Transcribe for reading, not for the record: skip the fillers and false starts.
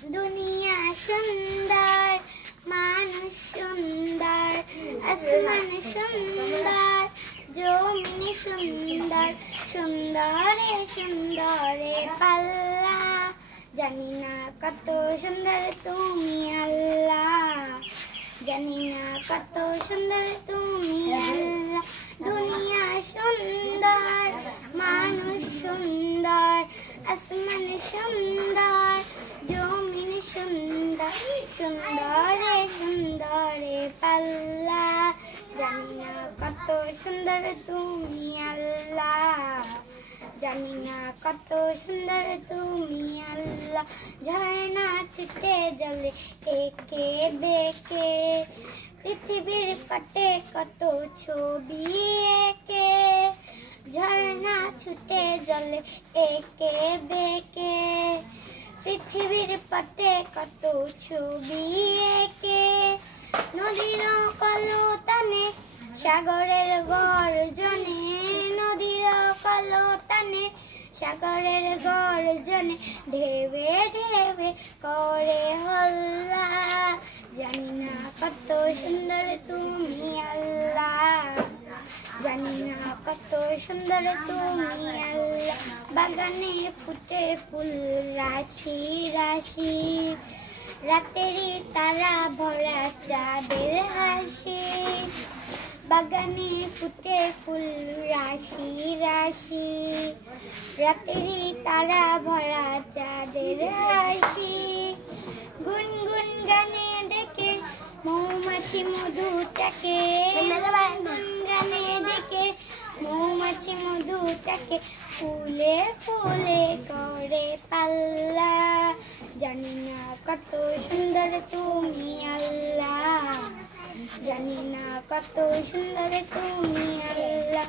দুনিয়া সুন্দর, মানুষ সুন্দর, আসমান সুন্দর, জমিন সুন্দর, সুন্দরে সুন্দরে পাল্লা। জানি না কত সুন্দর তুমি আল্লাহ, জানি না কত সুন্দর তুমি আল্লাহ। দুনিয়া সুন্দর, মানুষ সুন্দর, আসমান সুন্দর, জমিন সুন্দর, সুন্দরে সুন্দরে পাল্লা। জানি না কত সুন্দর তুমি আল্লাহ, জানি না কত সুন্দর তুমি আল্লাহ। ঝর্ণা ছুটে জলে একে বেঁকে, পৃথিবীর পাটে কত ছবি এঁকে। ঝর্ণা ছুটে জলে একে বেঁকে, পৃথিবীর পাটে কত ছবি এঁকে। নদীর কলতানে সাগরের গর্জনে, নদীর কলতানে সাগরের গর্জনে, ঢেবে ঢেবে করে হল্লা। জানি না কত সুন্দর তুমি আল্লাহ, জানি না কত সুন্দর তুমি আল্লাহ। বাগানে ফুটে ফুল রাশি রাশি, রাতেরই তারা ভরা চাঁদের হাসি। বাগানে ফুটে ফুল রাশি রাশি, রাতেরই তারা ভরা চাঁদের হাসি। গুনগুন গানে ডেকে মৌমাছি মধু চাকে, গুনগুন গানে ডেকে মৌমাছি মধু চাকে, ফুলে ফুলে করে পাল্লা। জানি না কত সুন্দর তুমি আল্লাহ, জানি না কত সুন্দর তুমি আল্লাহ।